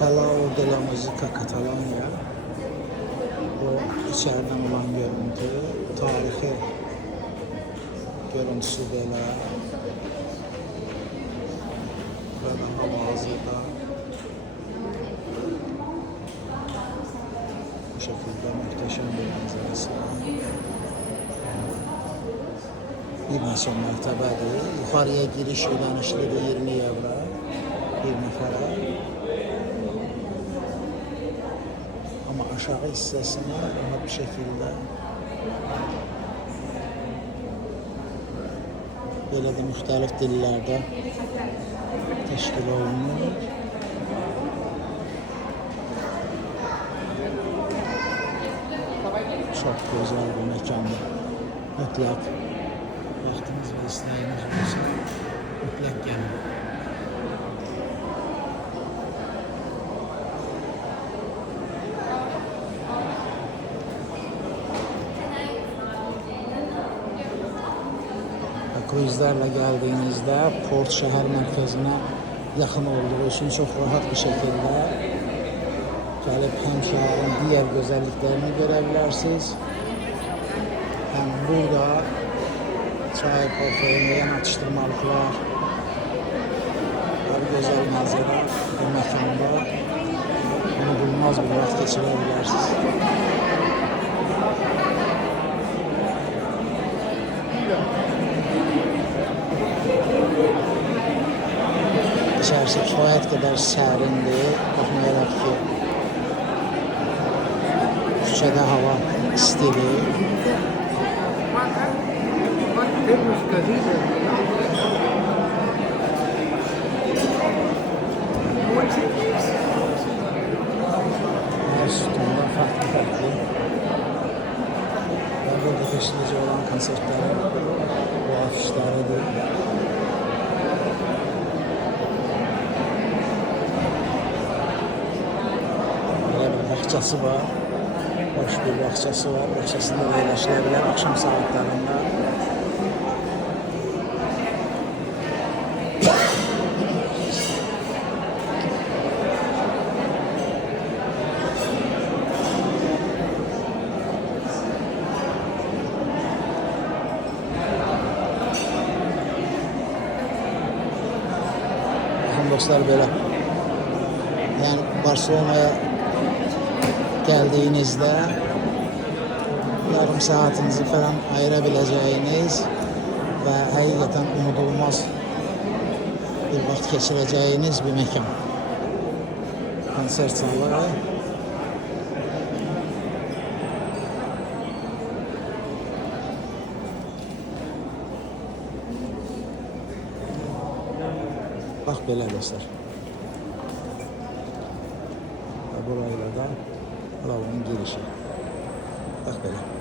Palau de la Música Catalunya. O içeriden olan görüntü, tarihi görüntüsü belə və daha hazırda bu şekilde muhteşem bir manzarası var. Bir neçə mərtəbədir. Yuxarıya giriş ödənişlidir 20 evro bir nəfərə. Ama aşağı hissesine rahat bir şekilde böyle de müxtəlif dillərdə təşkil olunur. Çok güzel bir mekandır. Mütləq vaxtınız ve istəyiniz olsa mütləq gəlin. Kruzlarla geldiğinizde Port şehir merkezine yakın olduğu için çok rahat bir şekilde gelip hem şehrin diğer güzelliklerini görebilirsiniz. Hem burada çay, portföyünde yan atıştırmalıklar, her güzel manzara bu mekanda unutulmaz bir vakit geçirebilirsiniz. İçerisi kifayət qədər sərindir. Baxmayaraq ki, küçədə hava istidir. Hər sütunda farklı. Və burada keçirici olan konsertlərin bu afişləridir. Bahçesi var. Hoş bir bahçesi var. Bahçesinde yerleşilebilir akşam saatlerinde. Bakın dostlar böyle. Yani Barcelona'ya geldiğinizde yarım saatinizi falan ayırabileceğiniz ve hakikaten unutulmaz bir vakit geçireceğiniz bir mekan. Konser salonu. Bak böyle dostlar. Burayla da lavabonun girişi. Bak böyle.